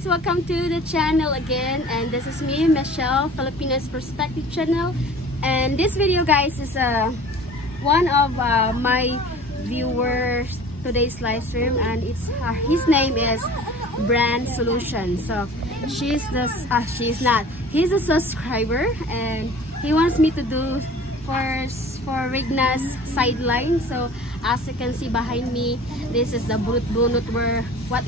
guys, welcome to the channel again, and this is me, Michelle, Filipinas Perspective channel. And this video, guys, is one of my viewers today's live stream, and it's his name is Brand Solution. So he's a subscriber, and he wants me to do for Regna's sideline. So as you can see behind me, this is the boot bonut, where what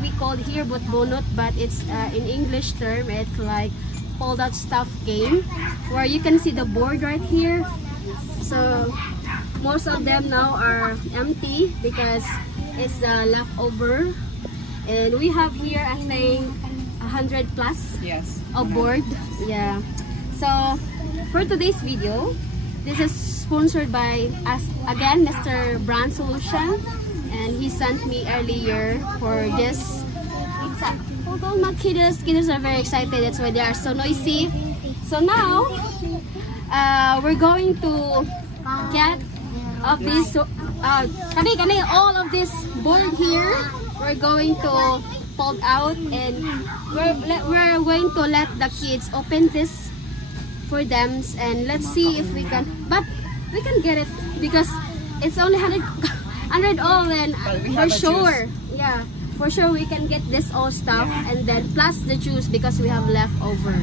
we call here boot bonut, but it's in English term it's like fold out stuff game, where you can see the board right here. So most of them now are empty because it's the leftover, and we have here I think 100 plus of board. Yeah. So for today's video, this is sponsored by us again, Mr. Brand Solution, and he sent me earlier for this pizza. Hold on, my kiddos are very excited, that's why they are so noisy. So now we're going to get of this all of this board here. We're going to fold out, and we're going to let the kids open this for them, and let's see if we can, but we can get it because it's only 100 all, and for sure, yeah, for sure we can get this all stuff, and then plus the juice because we have leftover.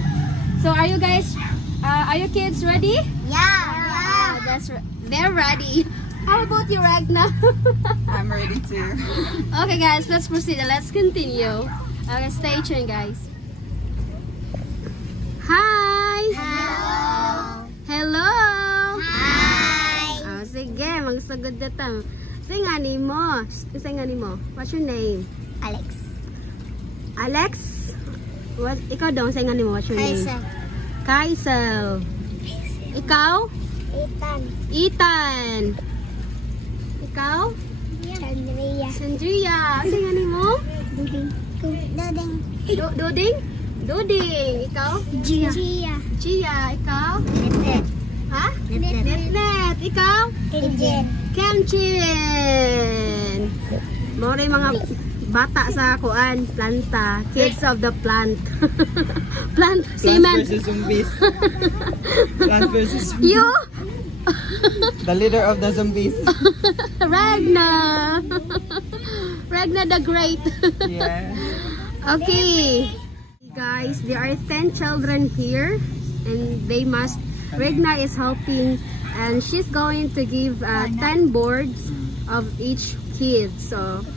So are you guys, are your kids ready? Yeah. They're ready. How about you, Ragna? I'm ready too. Okay guys, let's proceed and let's continue. Okay, stay tuned guys. Hi! Hello! Hi! Oh, sige, magsagod na tang. Singani mo. What's your name? Alex. Alex? What? Ikaw daw, singani mo. What's your name? Kaisel. Ikaw? Ethan. Ikaw? Sandria. Singani mo? Duding. Ikaw? Gia. Ikaw? Net. Ha? Net. Ikaw? Kenjin. More mga bata sa kuan, planta, kids of the plant. Plant cement. Versus zombies. Plant versus zombies. You? The leader of the zombies. Ragna the Great. Yeah. Okay. Guys, there are 10 children here, and they must, Regna is helping, and she's going to give 10 boards of each kid. So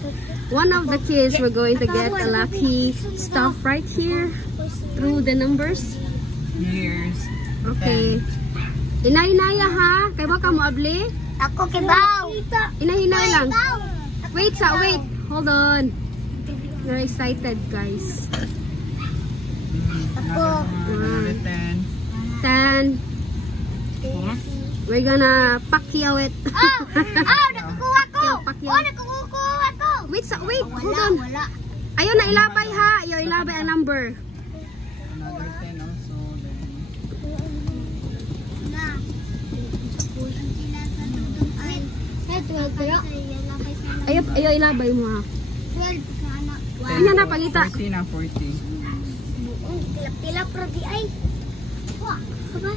one of the kids, we're going to get a lucky stuff right here through the numbers. Years. Okay. Inay-inaya ha, kay ba ka mo abli? Ako kibaw. Inay-inay lang. Wait, hold on. They're excited guys. Ako. 10. We're gonna pakyaw it. Nakukuha ko. Nakukuha ko. Wait, hold on. Wala. Ayaw na ilabay ha. Ayaw ilabay ang number. Another 10 also. Ayaw ilabay mo ha. 12. Ano na pangita? 40 na 40. Tila pro di ay. Wah, apa?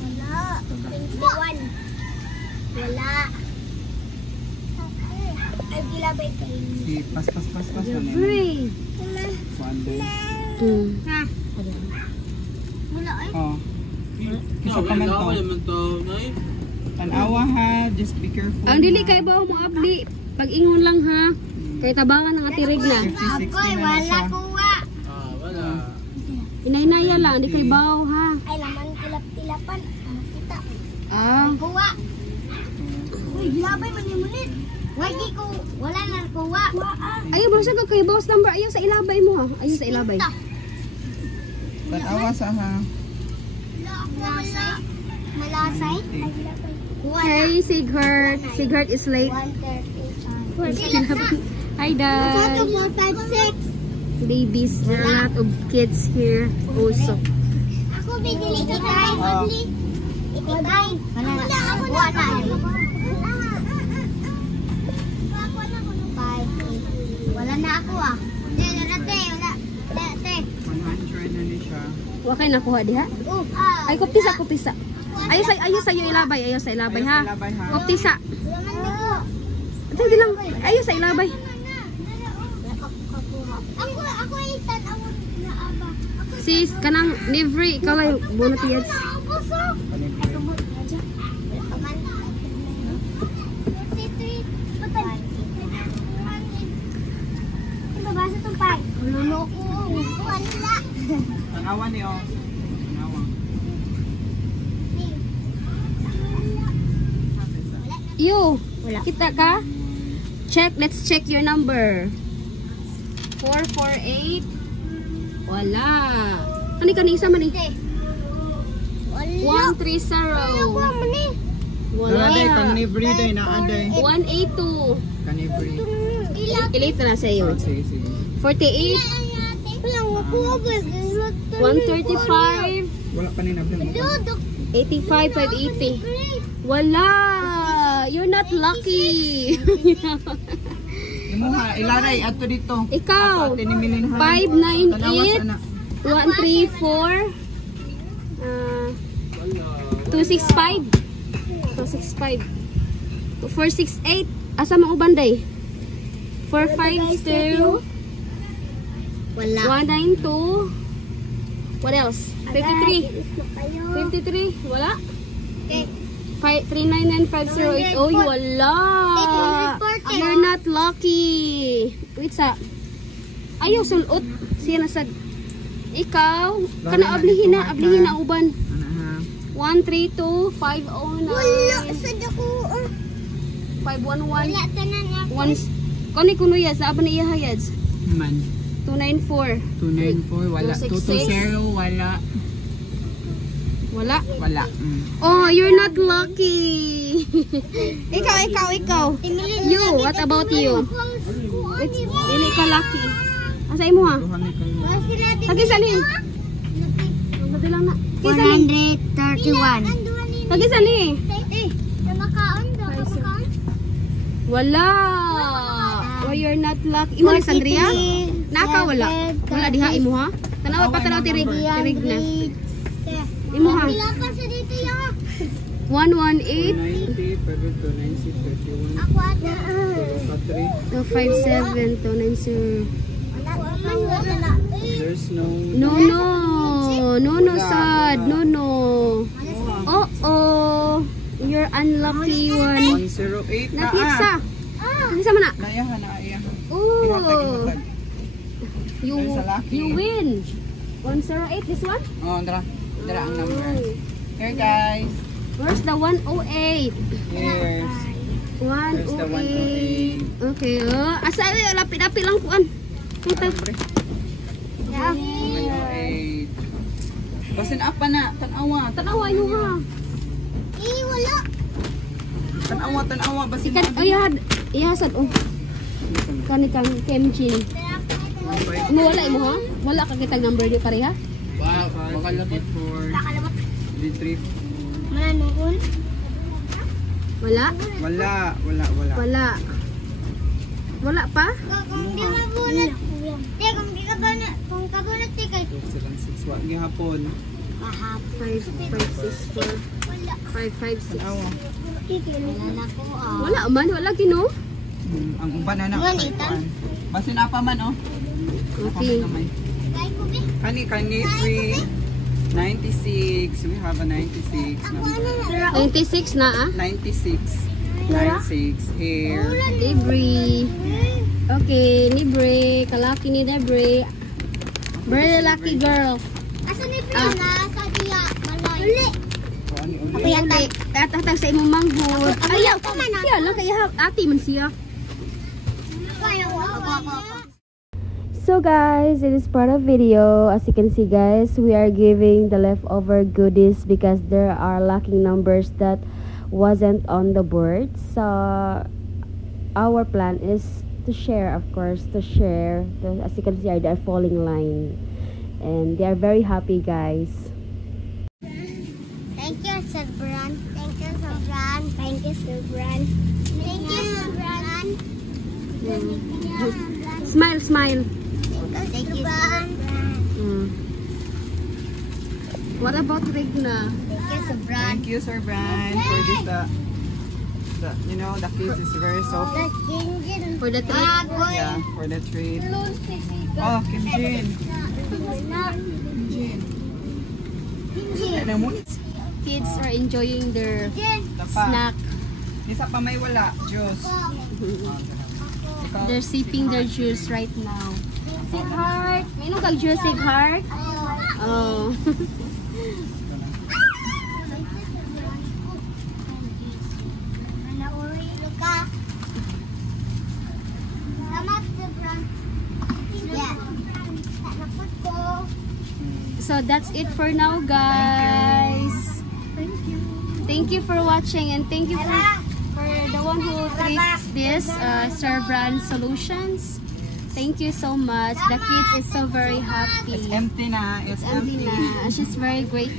Wala. 21. Wala. Ay gilabay kayo. Si pas. Free. Wonder. Ha. Wala ay. Oh. Kasi komento. Tanawa ha, just be careful. Ang dili kay ba mo abli. Pag-ingon lang ha. Kay tabangan ng Ate Regna. 50-60 na na siya. Kuha. Wala. Inay-inaya lang, di kay baw ha. Ay laman kilap-kilapan. Kita. Kuha. Uy, gilabay man yung ulit. Wagi ko, wala na kuha. Ayaw bro sa kay boss number. Ayaw sa ilabay mo ha. Ayaw sa ilabay. Tanawa sa ha. Malasay. Hey Sighart. Sighart is late. 130. Hi Dad. 4, 5, 6. Babies. There are a lot of kids here also. Ako bigili ka tayo. Itibay. Wala ako na. 5, 8, nakuha. Wala, te. 100 na ni siya. Wa kay nakuha diha. Ay kuptisa. Ayo sa iyo ilabay, ha. Ayos sa ilabay, ha? Kuptisa. Ito lang. Ayo sa ilabay. Ako ay tanaw na aba. Sis kanang Nivri, ikaw ay bunot yes. Babasa tong pay. Lulo ko. Wala. Tanawan niyo. Tanawan. You, kita ka? Let's check your number. 448. Wala. Kani isa man ni? 130. Wala day Wala. kang Nivri day na aday. 182. Kanivri. Ilita na sa iyo. Sige. 48. 135. Wala pa ni nabili. 85, 580. Wala. You're not lucky. Imuha, ilaray ato dito. Ikaw. Ato tinimilin ha. 598. 134. 265. 468. Asa mang uban day? 452. Wala. 192. What else? 53. 53. Wala. Okay. 3995080. Wala. You're not lucky. Wait sa. Ayaw sulot. Siya nasad. Ikaw. Kana ablihin na uban. Ana ha. 132-509. Wala. Sad ako. 511. Wala tanan ako. Kani kuno ya sa aban iya hayads. Man. 294. 294 wala. 266. 220 wala. Wala. Wala. Oh, you're not lucky. ikaw. You, what about you? Dili ka lucky. Asa imo ha? Lagi sali. Lagi lang na. 131. Lagi sali. Namakaon daw. Wala. Oh, you're not lucky. Imo ni Sandria? Naka wala. Wala diha imo ha? Tanawa pa tanaw tirig na. Imo ha? Wala pa sa dito ya. 118 290, 296, 31, Ako ata. 3. 257 290. Wala. There's no. No, sad. No. Oh. You're unlucky one. 108 na. Natitsa. Natitsa mo na. Nayahan na ayahan. Oh. You There's a lucky. you win. 108 this one? Oh, dara ang number. Here guys. Where's the 108? Here's. There's the 108. Okay. Asa lapit-lapit lang kuan. Punta. 108. Basin apa na? Tanawa. Tanawa nyo ha. Wala. Tanawa. Basin Ikan, mo. ihasad oh. Kani kang kimchi. Ano wala imo ha? Wala ka kitang number di pareha? Wow. Makalapit for. D3. Manoon. Wala? Wala. Wala pa? Kung di mabunot. Kung kabunot di kay 276. Wag gihapon. kahapon. 5564 Wala. 556. Tanawa. Wala na ko Wala man, wala gino. Ang uban na Yan, itan. Basin apa man oh. Okay. Kay ko be. Kani 96. We have a 96 number. 96 na ah. 96. 96 here. Libre. Okay, Libre. Kalaki ni Libre. Very lucky girl. Asa ni Prina sa diya? Malay. Kani uli. Uli. Tatag sa imong manghod. Ayaw. Siya lang kaya ati man siya. So guys, it is part of video. As you can see guys, we are giving the leftover goodies because there are lacking numbers that wasn't on the board. So our plan is to share, of course, as you can see, they are falling line and they are very happy guys. Thank you, Sabran. Thank you, Sabran. Thank you, Sabran. Thank you, Sabran. Smile, smile. Thank you, Sobran. What about Regna? Thank you, Sobran. Thank you, Sir Brian, for this. You know, the kids is very soft. For the treat? Yeah, for the treat. Oh, Kinjin. Kinjin. Ano mo? Kids are enjoying their Tapa. snack. Isa pa may wala. Juice. Ikaw. They're sipping their juice right now. Sighart! May nung kag-juice, Sighart? Oh. So that's it for now, guys. Thank you for watching, and thank you for the one who treats this Sir Brand Solutions. Thank you so much. The kids is so very happy. It's empty na. It's Empty empty. na. She's very great.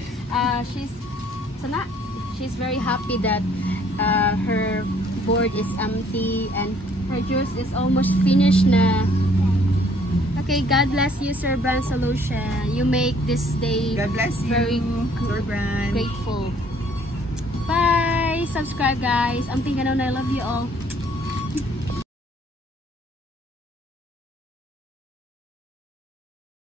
She's very happy that her board is empty and her juice is almost finished na. Okay, God bless you, Sir Brand Solution. You make this day God bless you, very Sir Brian. grateful. Bye! Subscribe, guys. Ang tinganaw na I love you all.